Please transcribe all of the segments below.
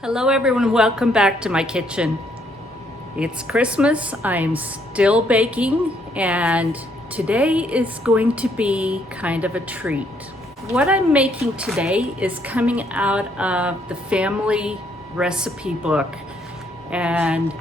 Hello everyone, welcome back to my kitchen. It's Christmas, I'm still baking, and today is going to be kind of a treat. What I'm making today is coming out of the family recipe book, and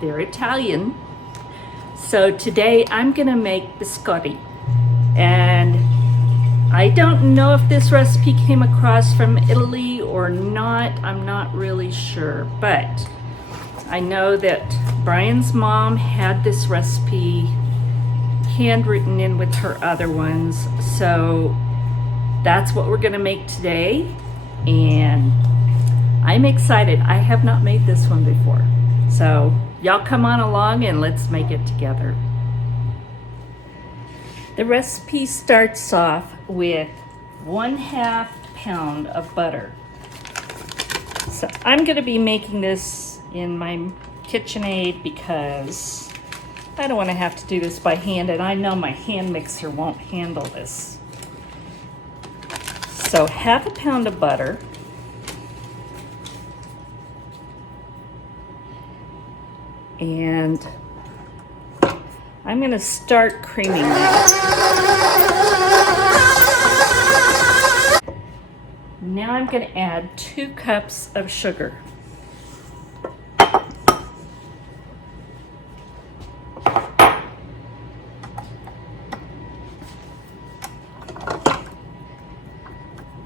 they're Italian. So today I'm gonna make biscotti, and I don't know if this recipe came across from Italy or not. I'm not really sure, but I know that Brian's mom had this recipe handwritten in with her other ones. So that's what we're gonna make today. And I'm excited. I have not made this one before. So y'all come on along and let's make it together. The recipe starts off with 1/2 pound of butter. So I'm going to be making this in my KitchenAid because I don't want to have to do this by hand, and I know my hand mixer won't handle this. So 1/2 pound of butter. And I'm going to start creaming that. Now I'm going to add 2 cups of sugar.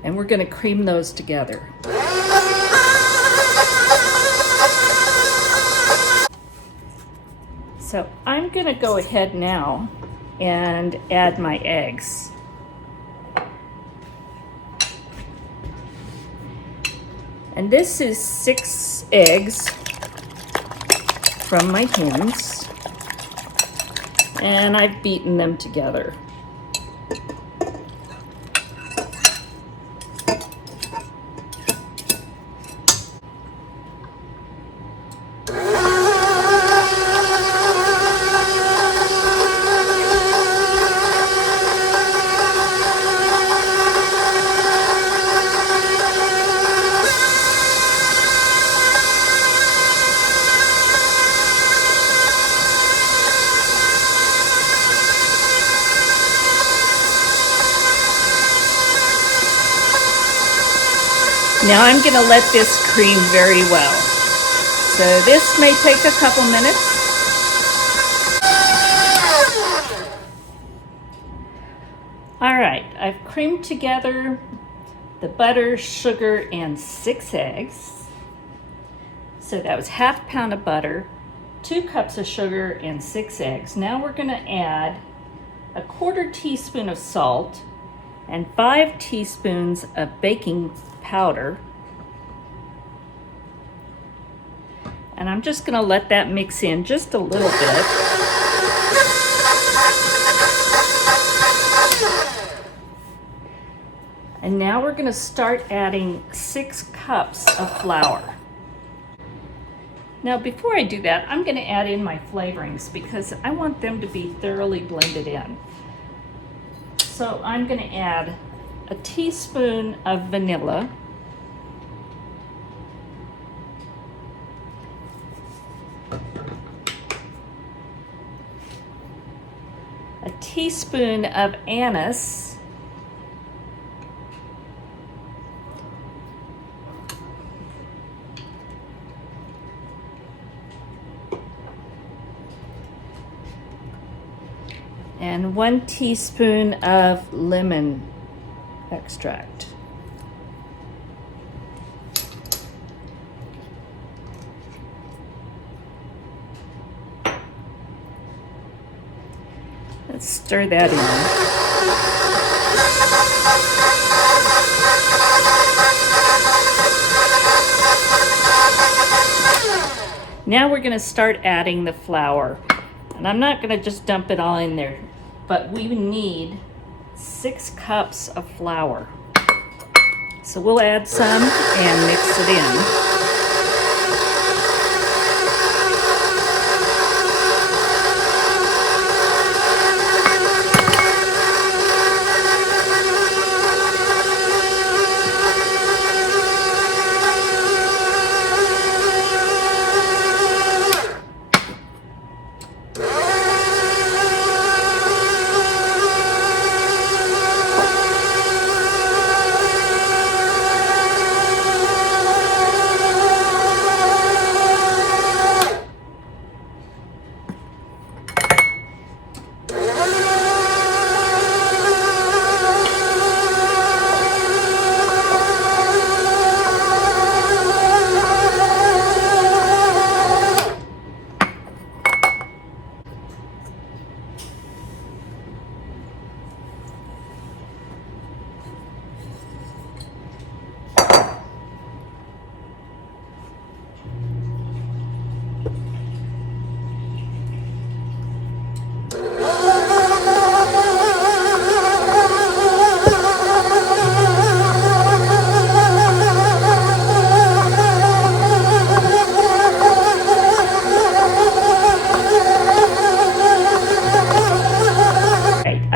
And we're going to cream those together. So I'm going to go ahead now and add my eggs. And this is 6 eggs from my hens, and I've beaten them together. Now I'm going to let this cream very well. So this may take a couple minutes. All right, I've creamed together the butter, sugar, and 6 eggs. So that was 1/2 pound of butter, 2 cups of sugar, and 6 eggs. Now we're going to add a 1/4 teaspoon of salt and 5 teaspoons of baking powder. And I'm just going to let that mix in just a little bit. And now we're going to start adding 6 cups of flour. Now before I do that, I'm going to add in my flavorings because I want them to be thoroughly blended in. So I'm going to add a teaspoon of vanilla, a teaspoon of anise, and 1 teaspoon of lemon extract. Let's stir that in. Now we're going to start adding the flour. And I'm not going to just dump it all in there, but we need 6 cups of flour. So we'll add some and mix it in.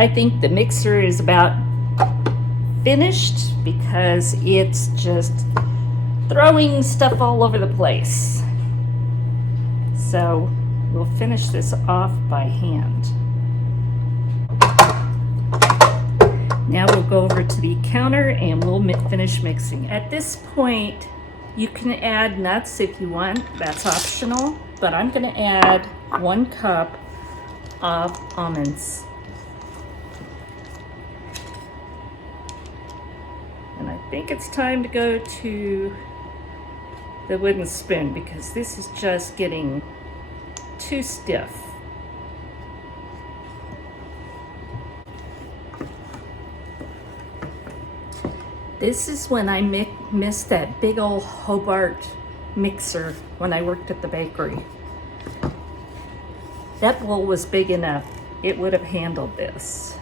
I think the mixer is about finished because it's just throwing stuff all over the place. So we'll finish this off by hand. Now we'll go over to the counter and we'll finish mixing. At this point, you can add nuts if you want, that's optional, but I'm gonna add 1 cup of almonds. And I think it's time to go to the wooden spoon because this is just getting too stiff. This is when I missed that big old Hobart mixer when I worked at the bakery. That bowl was big enough, it would have handled this.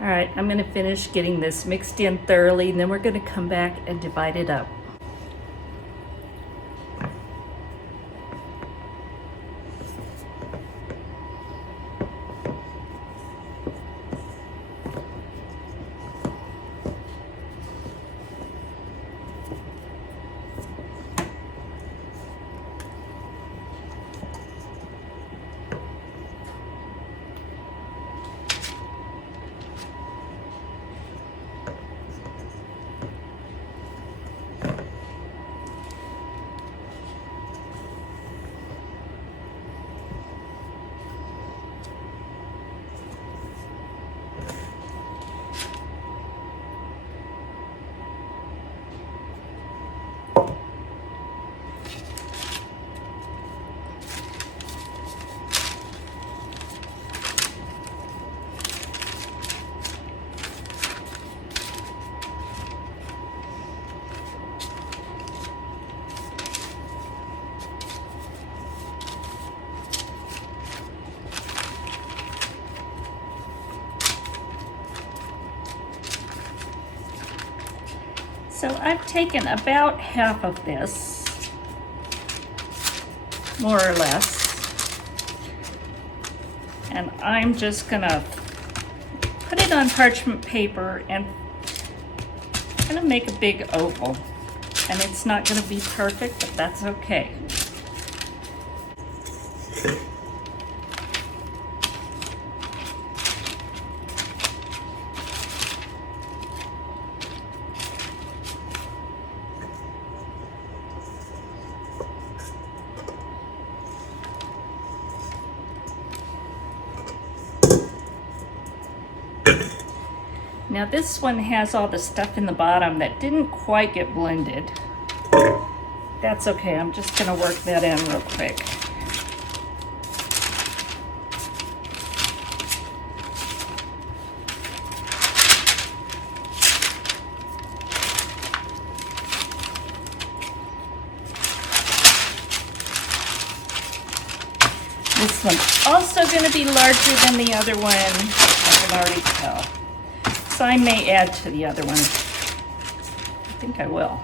All right, I'm gonna finish getting this mixed in thoroughly, and then we're gonna come back and divide it up. So I've taken about half of this, more or less, and I'm just gonna put it on parchment paper and kind of make a big oval. And it's not gonna be perfect, but that's okay. Now this one has all the stuff in the bottom that didn't quite get blended. That's okay, I'm just gonna work that in real quick. This one's also gonna be larger than the other one, I can already tell. So I may add to the other one. I think I will.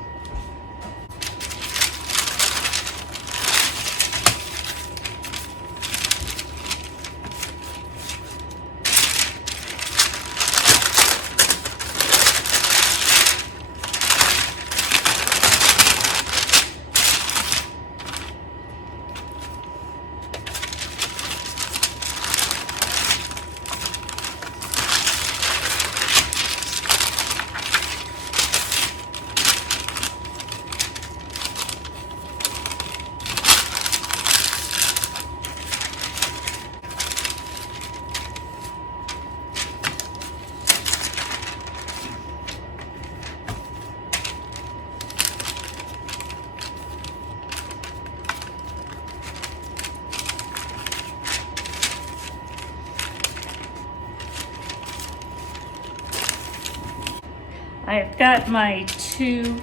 I've got my two,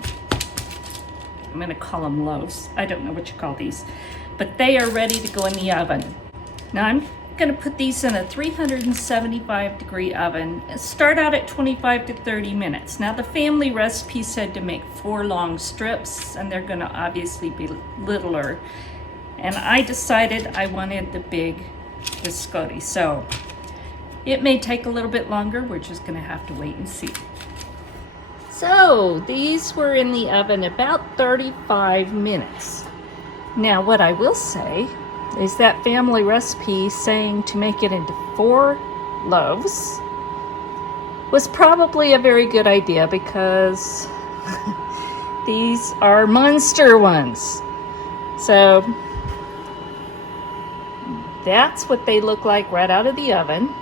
I'm gonna call them loaves. I don't know what you call these, but they are ready to go in the oven. Now I'm Going to put these in a 375-degree oven. Start out at 25 to 30 minutes. Now the family recipe said to make 4 long strips, and they're going to obviously be littler. And I decided I wanted the big biscotti, so it may take a little bit longer. We're just going to have to wait and see. So these were in the oven about 35 minutes. Now what I will say is that family recipe saying to make it into 4 loaves was probably a very good idea, because these are monster ones. So that's what they look like right out of the oven.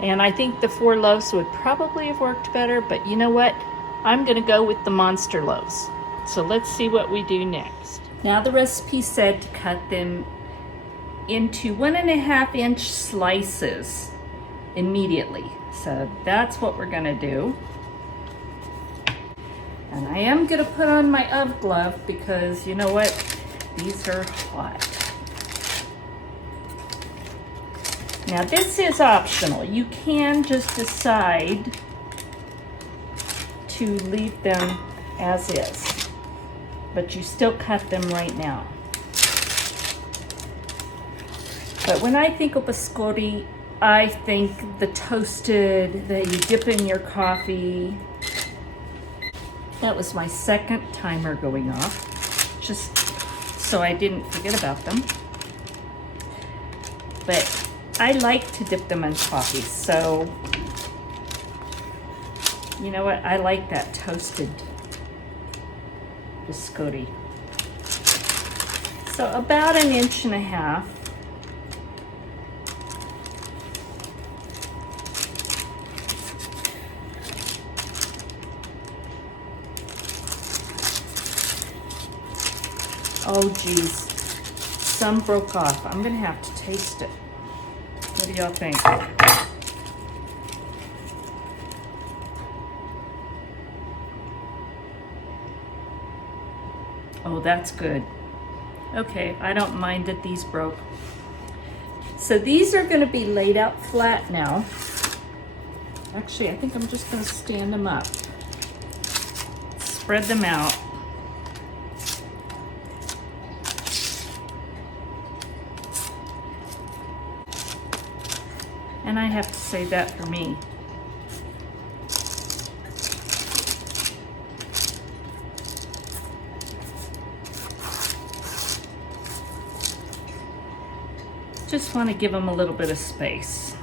And I think the 4 loaves would probably have worked better, but you know what? I'm gonna go with the monster loaves. So let's see what we do next. Now the recipe said to cut them into 1.5-inch slices immediately. So that's what we're gonna do. And I am gonna put on my oven glove because you know what? These are hot. Now this is optional. You can just decide to leave them as is, but you still cut them right now. But when I think of biscotti, I think the toasted that you dip in your coffee. That was my second timer going off, just so I didn't forget about them. But I like to dip them in coffee, so you know what? I like that toasted biscotti. So about 1.5 inches. Oh geez, some broke off. I'm gonna have to taste it. What do y'all think? Oh, that's good. Okay, I don't mind that these broke. So these are gonna be laid out flat now. Actually, I think I'm just gonna stand them up. Spread them out. And I have to say that for me. Just want to give them a little bit of space.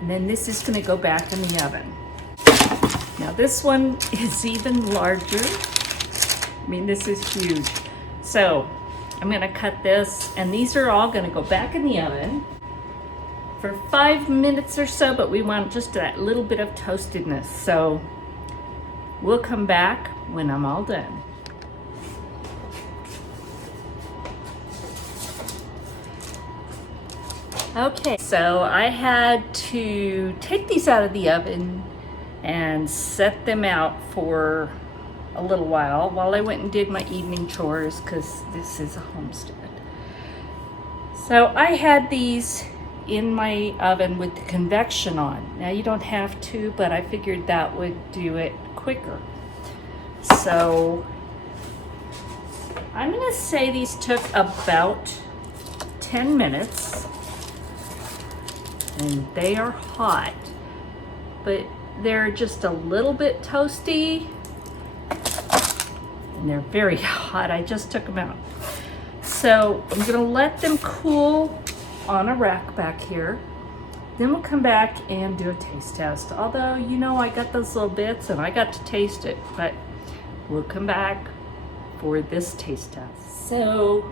And then this is going to go back in the oven. Now this one is even larger. I mean, this is huge. So I'm going to cut this, and these are all going to go back in the oven for 5 minutes or so, but we want just that little bit of toastedness. So we'll come back when I'm all done. Okay, so I had to take these out of the oven and set them out for a little while I went and did my evening chores, because this is a homestead. So I had these in my oven with the convection on. Now you don't have to, but I figured that would do it quicker. So I'm gonna say these took about 10 minutes, and they are hot, but they're just a little bit toasty, and they're very hot. I just took them out. So I'm gonna let them cool on a rack back here. Then we'll come back and do a taste test. Although, you know, I got those little bits and I got to taste it, but we'll come back for this taste test. So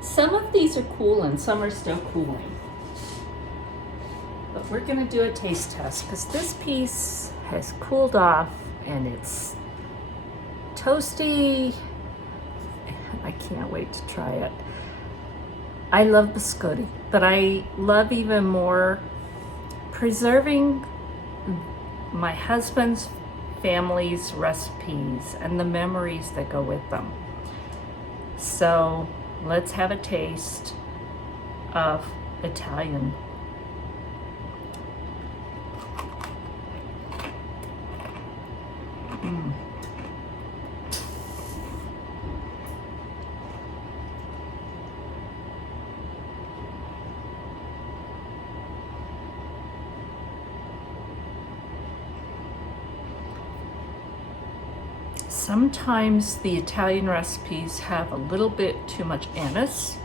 some of these are cool and some are still cooling. But we're gonna do a taste test because this piece has cooled off and it's toasty. I can't wait to try it. I love biscotti, but I love even more preserving my husband's family's recipes and the memories that go with them. So let's have a taste of Italian. Sometimes the Italian recipes have a little bit too much anise,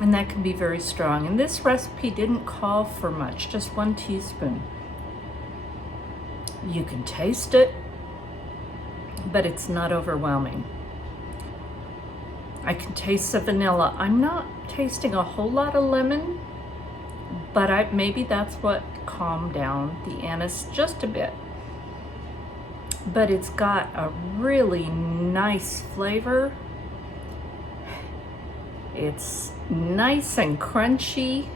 and that can be very strong. And this recipe didn't call for much, just 1 teaspoon. You can taste it, but it's not overwhelming. I can taste the vanilla. I'm not tasting a whole lot of lemon, but maybe that's what calmed down the anise just a bit. But it's got a really nice flavor. It's nice and crunchy.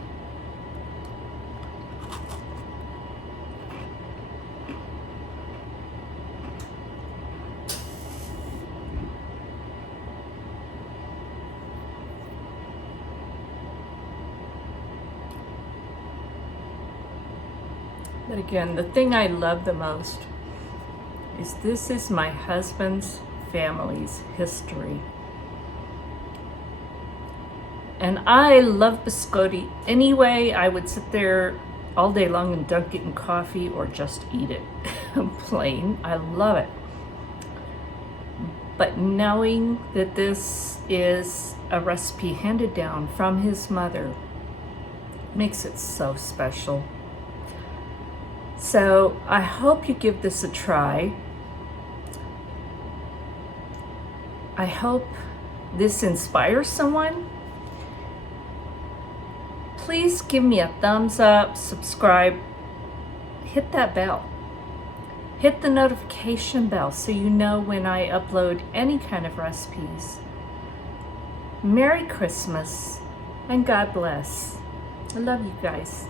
But again, the thing I love the most is this is my husband's family's history. And I love biscotti anyway. I would sit there all day long and dunk it in coffee or just eat it plain. I love it. But knowing that this is a recipe handed down from his mother makes it so special. So I hope you give this a try. I hope this inspires someone. Please give me a thumbs up, subscribe, hit that bell. Hit the notification bell so you know when I upload any kind of recipes. Merry Christmas and God bless. I love you guys.